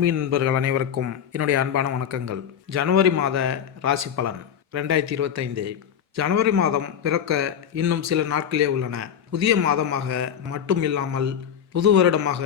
ஆன்மீக நண்பர்கள் அனைவருக்கும் என்னுடைய அன்பான வணக்கங்கள். ஜனவரி மாத ராசி பலன் ரெண்டாயிரத்தி இருபத்தைந்து. ஜனவரி மாதம் பிறக்க இன்னும் சில நாட்களே உள்ளன. புதிய மாதமாக மட்டும் இல்லாமல் புது வருடமாக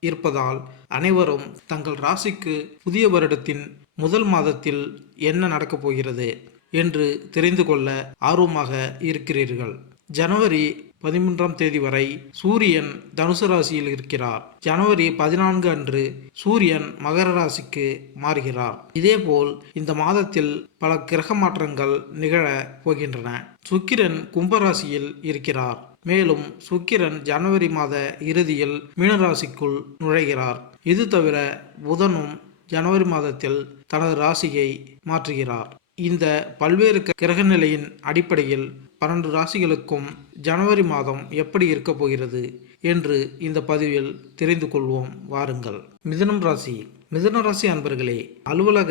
இருப்பதால் அனைவரும் தங்கள் ராசிக்கு புதிய வருடத்தின் முதல் மாதத்தில் என்ன நடக்கப் போகிறது என்று தெரிந்து கொள்ள ஆர்வமாக இருக்கிறீர்கள். ஜனவரி பதிமூன்றாம் தேதி வரை சூரியன் தனுசு ராசியில் இருக்கிறார். ஜனவரி பதினான்கு அன்று சூரியன் மகர ராசிக்கு மாறுகிறார். இதேபோல் இந்த மாதத்தில் பல கிரக மாற்றங்கள் நிகழ போகின்றன. சுக்கிரன் கும்பராசியில் இருக்கிறார். மேலும் சுக்கிரன் ஜனவரி மாத இறுதியில் மீனராசிக்குள் நுழைகிறார். இது தவிர புதனும் ஜனவரி மாதத்தில் தனது ராசியை மாற்றுகிறார். இந்த பல்வேறு கிரக நிலையின் அடிப்படையில் பன்னெண்டு ராசிகளுக்கும் ஜனவரி மாதம் எப்படி இருக்கப் போகிறது என்று இந்த பதிவில் தெரிந்து கொள்வோம். வாருங்கள். மிதுனம் ராசி. மிதுன ராசி அன்பர்களே அலுவலக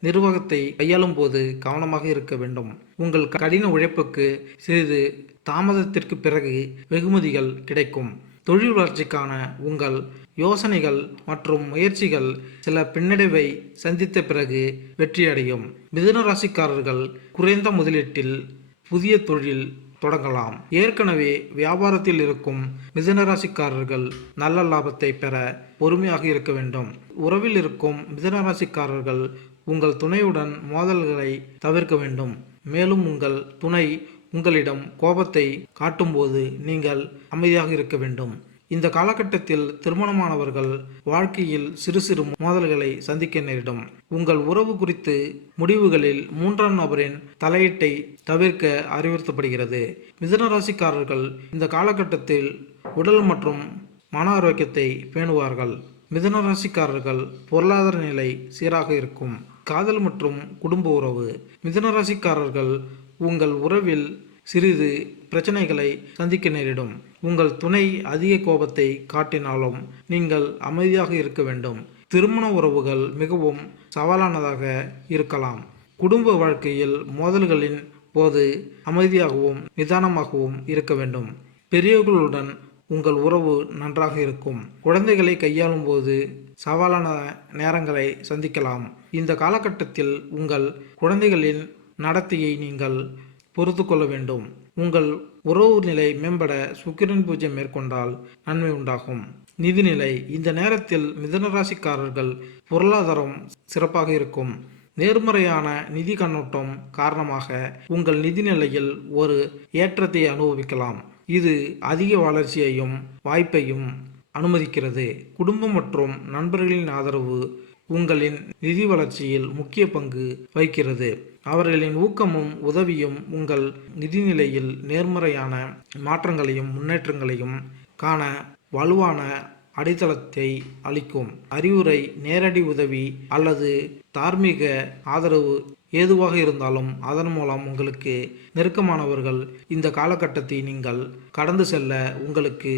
நிர்வாகத்தை கையாளும் போது கவனமாக இருக்க வேண்டும். உங்கள் கடின உழைப்புக்கு சிறிது தாமதத்திற்கு பிறகு வெகுமதிகள் கிடைக்கும். தொழில் வளர்ச்சிக்கான உங்கள் யோசனைகள் மற்றும் முயற்சிகள் சில பின்னடைவை சந்தித்த பிறகு வெற்றியடையும். மிதுன ராசிக்காரர்கள் குறைந்த முதலீட்டில் புதிய தொழில் தொடங்கலாம். ஏற்கனவே வியாபாரத்தில் இருக்கும் மிதனராசிக்காரர்கள் நல்ல லாபத்தை பெற பொறுமையாக இருக்க வேண்டும். உறவில் இருக்கும் மிதனராசிக்காரர்கள் உங்கள் துணையுடன் மோதல்களை தவிர்க்க வேண்டும். மேலும் உங்கள் துணை உங்களிடம் கோபத்தை காட்டும்போது நீங்கள் அமைதியாக இருக்க வேண்டும். இந்த காலகட்டத்தில் திருமணமானவர்கள் வாழ்க்கையில் சிறு சிறு மோதல்களை சந்திக்க நேரிடும். உங்கள் உறவு குறித்து முடிவுகளில் மூன்றாம் நபரின் தலையீட்டை தவிர்க்க அறிவுறுத்தப்படுகிறது. மிதன ராசிக்காரர்கள் இந்த காலகட்டத்தில் உடல் மற்றும் மன ஆரோக்கியத்தை பேணுவார்கள். மிதன ராசிக்காரர்கள் பொருளாதார நிலை சீராக இருக்கும். காதல் மற்றும் குடும்ப உறவு. மிதன ராசிக்காரர்கள் உங்கள் உறவில் சிறிது பிரச்சனைகளை சந்திக்க நேரிடும். உங்கள் துணை அதிக கோபத்தை காட்டினாலும் நீங்கள் அமைதியாக இருக்க வேண்டும். திருமண உறவுகள் மிகவும் சவாலானதாக இருக்கலாம். குடும்ப வாழ்க்கையில் மோதல்களின் போது அமைதியாகவும் நிதானமாகவும் இருக்க வேண்டும். பெரியவர்களுடன் உங்கள் உறவு நன்றாக இருக்கும். குழந்தைகளை கையாளும் போது சவாலான நேரங்களை சந்திக்கலாம். இந்த காலகட்டத்தில் உங்கள் குழந்தைகளின் நடத்தையை நீங்கள் பொறுத்து கொள்ள வேண்டும். உங்கள் உறவு நிலை மேம்பட சுக்கிரன் பூஜை மேற்கொண்டால் நன்மை உண்டாகும். நிதிநிலை இந்த நேரத்தில் மிதனராசிக்காரர்கள் பொருளாதாரம் சிறப்பாக இருக்கும். நேர்மறையான நிதி கண்ணோட்டம் காரணமாக உங்கள் நிதி நிலையில் ஒரு ஏற்றத்தை அனுபவிக்கலாம். இது அதிக வளர்ச்சியையும் வாய்ப்பையும் அனுமதிக்கிறது. குடும்பம் மற்றும் நண்பர்களின் ஆதரவு உங்களின் நிதி வளர்ச்சியில் முக்கிய பங்கு வகிக்கிறது. அவர்களின் ஊக்கமும் உதவியும் உங்கள் நிதிநிலையில் நேர்மறையான மாற்றங்களையும் முன்னேற்றங்களையும் காண வலுவான அடித்தளத்தை அளிக்கும். அறிவுரை நேரடி உதவி அல்லது தார்மீக ஆதரவு ஏதுவாக இருந்தாலும் அதன் மூலம் உங்களுக்கு நெருக்கமானவர்கள். இந்த காலகட்டத்தை நீங்கள் கடந்து செல்ல உங்களுக்கு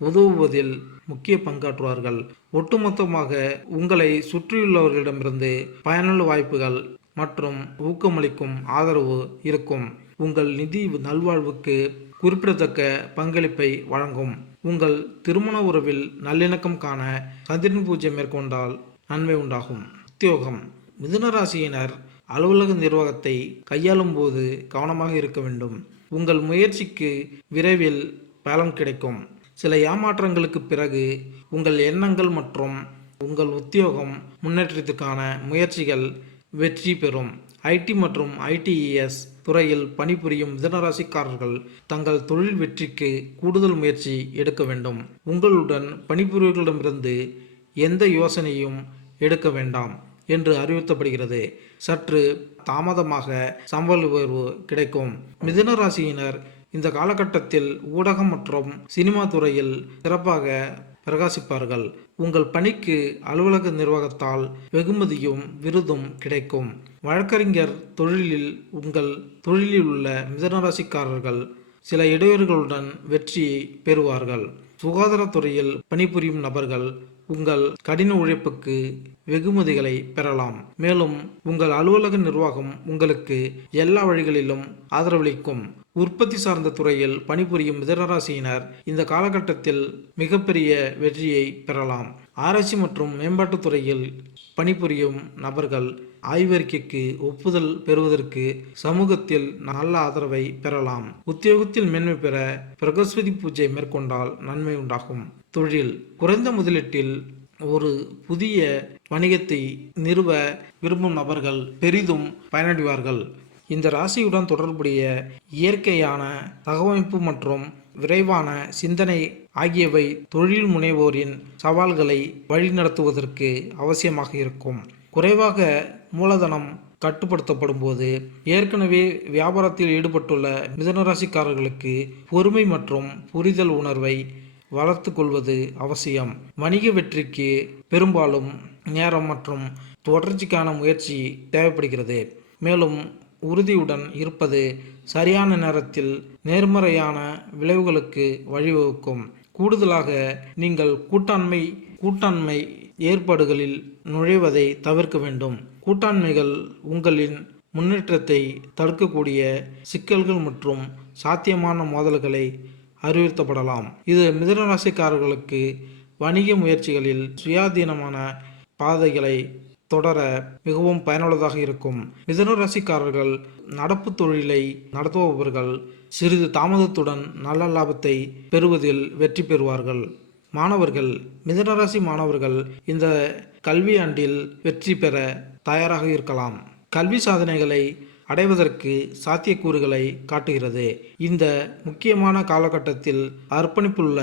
உதவுவதில் முக்கிய பங்காற்றுவார்கள். ஒட்டுமொத்தமாக உங்களை சுற்றியுள்ளவர்களிடமிருந்து பயனுள்ள வாய்ப்புகள் மற்றும் ஊக்கமளிக்கும் ஆதரவு இருக்கும். உங்கள் நிதி நல்வாழ்வுக்கு குறிப்பிடத்தக்க பங்களிப்பை வழங்கும். உங்கள் திருமண உறவில் நல்லிணக்கம் காண சந்திரன் பூஜை மேற்கொண்டால் நன்மை உண்டாகும். உத்தியோகம். மிதுனராசியினர் அலுவலக நிர்வாகத்தை கையாளும் போது கவனமாக இருக்க வேண்டும். உங்கள் முயற்சிக்கு விரைவில் பலம் கிடைக்கும். சில ஏமாற்றங்களுக்கு பிறகு உங்கள் எண்ணங்கள் மற்றும் உங்கள் உத்தியோகம் முன்னேற்றத்துக்கான முயற்சிகள் வெற்றி பெறும். ஐடி மற்றும் ஐடிஇஎஸ் துறையில் பணிபுரியும் மிதனராசிக்காரர்கள் தங்கள் தொழில் வெற்றிக்கு கூடுதல் முயற்சி எடுக்க வேண்டும். உங்களுடன் பணிபுரியர்களிடமிருந்து எந்த யோசனையும் எடுக்க வேண்டாம் என்று அறிவுறுத்தப்படுகிறது. சற்று தாமதமாக சம்பள உயர்வு கிடைக்கும். மிதன ராசியினர் இந்த காலகட்டத்தில் ஊடகம் மற்றும் சினிமா துறையில் சிறப்பாக பிரகாசிப்பார்கள். உங்கள் பணிக்கு அலுவலக நிர்வாகத்தால் வெகுமதியும் விருதும் கிடைக்கும். வழக்கறிஞர் தொழிலில் உங்கள் தொழிலில் உள்ள மிதனராசிக்காரர்கள் சில இடையூறுகளுடன் வெற்றியை பெறுவார்கள். சுகாதாரத்துறையில் பணிபுரியும் நபர்கள் உங்கள் கடின உழைப்புக்கு வெகுமதிகளை பெறலாம். மேலும் உங்கள் அலுவலக நிர்வாகம் உங்களுக்கு எல்லா வழிகளிலும் ஆதரவளிக்கும். உற்பத்தி சார்ந்த துறையில் பணிபுரியும் மிதனராசியினர் இந்த காலகட்டத்தில் மிகப்பெரிய வெற்றியை பெறலாம். ஆராய்ச்சி மற்றும் மேம்பாட்டுத் துறையில் பணிபுரியும் நபர்கள் ஆய்வறிக்கைக்கு ஒப்புதல் பெறுவதற்கு சமூகத்தில் நல்ல ஆதரவை பெறலாம். உத்தியோகத்தில் மேன்மை பெற பிரகஸ்பதி பூஜை மேற்கொண்டால் நன்மை உண்டாகும். தொழில் குறைந்த முதலீட்டில் ஒரு புதிய வணிகத்தை நிறுவ விரும்பும் நபர்கள் பெரிதும் பயனடைவார்கள். இந்த ராசியுடன் தொடர்புடைய இயற்கையான தகவமைப்பு மற்றும் விரைவான சிந்தனை ஆகியவை தொழில் முனைவோரின் சவால்களை வழிநடத்துவதற்கு அவசியமாக இருக்கும். குறைவாக மூலதனம் கட்டுப்படுத்தப்படும் போது ஏற்கனவே வியாபாரத்தில் ஈடுபட்டுள்ள மிதனராசிக்காரர்களுக்கு பொறுமை மற்றும் புரிதல் உணர்வை வளர்த்து கொள்வது அவசியம். வணிக வெற்றிக்கு பெரும்பாலும் நேரம் மற்றும் தொடர்ச்சிக்கான முயற்சி தேவைப்படுகிறது. மேலும் உறுதியுடன் இருப்பது சரியான நேரத்தில் நேர்மறையான விளைவுகளுக்கு வழிவகுக்கும். கூடுதலாக நீங்கள் கூட்டாண்மை கூட்டாண்மை ஏற்பாடுகளில் நுழைவதை தவிர்க்க வேண்டும். கூட்டாண்மைகள் உங்களின் முன்னேற்றத்தை தடுக்கக்கூடிய சிக்கல்கள் மற்றும் சாத்தியமான மோதல்களை அறிவுறுத்தப்படலாம். இது மிதனராசிக்காரர்களுக்கு வணிக முயற்சிகளில் சுயாதீனமான பாதைகளை தொடர மிகவும் பயனுள்ளதாக இருக்கும். மிதன ராசிக்காரர்கள் நடப்பு தொழிலை நடத்துபவர்கள் சிறிது தாமதத்துடன் நல்ல லாபத்தை பெறுவதில் வெற்றி பெறுவார்கள். மாணவர்கள் மிதனராசி மாணவர்கள் இந்த கல்வியாண்டில் வெற்றி பெற தயாராக இருக்கலாம். கல்வி சாதனைகளை அடைவதற்கு சாத்தியக்கூறுகளை காட்டுகிறது. இந்த முக்கியமான காலகட்டத்தில் அர்ப்பணிப்புள்ள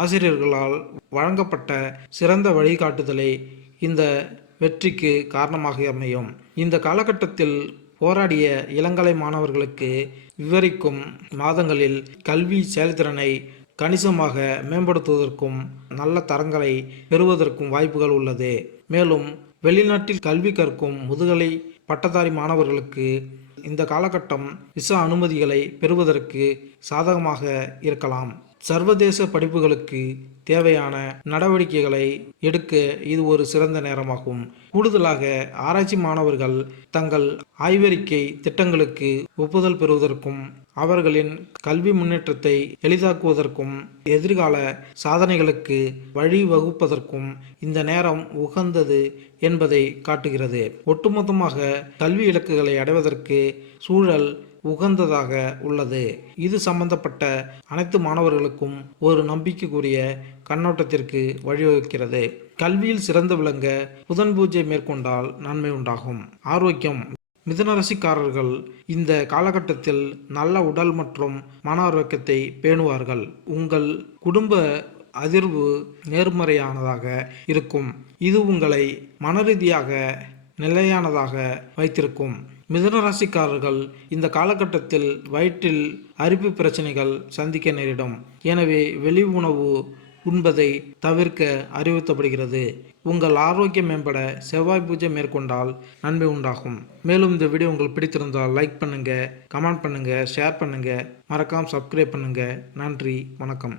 ஆசிரியர்களால் வழங்கப்பட்ட சிறந்த வழிகாட்டுதலை இந்த வெற்றிக்கு காரணமாக அமையும். இந்த காலகட்டத்தில் போராடிய இளங்கலை மாணவர்களுக்கு விவரிக்கும் மாதங்களில் கல்வி செயல்திறனை கணிசமாக மேம்படுத்துவதற்கும் நல்ல தரங்களை பெறுவதற்கும் வாய்ப்புகள் உள்ளது. மேலும் வெளிநாட்டில் கல்வி கற்கும் முதுகலை பட்டதாரி மாணவர்களுக்கு இந்த காலகட்டம் விசா அனுமதிகளை பெறுவதற்கு சாதகமாக இருக்கலாம். சர்வதேச படிப்புகளுக்கு தேவையான நடவடிக்கைகளை எடுக்க இது ஒரு சிறந்த நேரமாகும். கூடுதலாக ஆராய்ச்சி மாணவர்கள் தங்கள் ஆய்வறிக்கை திட்டங்களுக்கு ஒப்புதல் பெறுவதற்கும் அவர்களின் கல்வி முன்னேற்றத்தை எளிதாக்குவதற்கும் எதிர்கால சாதனைகளுக்கு வழிவகுப்பதற்கும் இந்த நேரம் உகந்தது என்பதை காட்டுகிறது. ஒட்டுமொத்தமாக கல்வி இலக்குகளை அடைவதற்கு சூழல் உகந்ததாக உள்ளது. இது சம்பந்தப்பட்ட அனைத்து மாணவர்களுக்கும் ஒரு நம்பிக்கைக்குரிய கண்ணோட்டத்திற்கு வழிவகுக்கிறது. கல்வியில் சிறந்து விளங்க புதன் பூஜை மேற்கொண்டால் நன்மை உண்டாகும். ஆரோக்கியம். மிதனரசிக்காரர்கள் இந்த காலகட்டத்தில் நல்ல உடல் மற்றும் மன ஆரோக்கியத்தை பேணுவார்கள். உங்கள் குடும்ப அதிர்வு நேர்மறையானதாக இருக்கும். இது உங்களை மனரீதியாக நிலையானதாக வைத்திருக்கும். மிதனராசிக்காரர்கள் இந்த காலகட்டத்தில் வயிற்றில் அரிப்பு பிரச்சனைகள் சந்திக்க நேரிடும். எனவே வெளி உணவு உண்பதை தவிர்க்க அறிவுறுத்தப்படுகிறது. உங்கள் ஆரோக்கியம் மேம்பட செவ்வாய் பூஜை மேற்கொண்டால் நன்மை உண்டாகும். மேலும் இந்த வீடியோ உங்களுக்கு பிடித்திருந்தால் லைக் பண்ணுங்கள் கமெண்ட் பண்ணுங்கள் ஷேர் பண்ணுங்கள் மறக்காமல் சப்ஸ்கிரைப் பண்ணுங்கள் நன்றி வணக்கம்.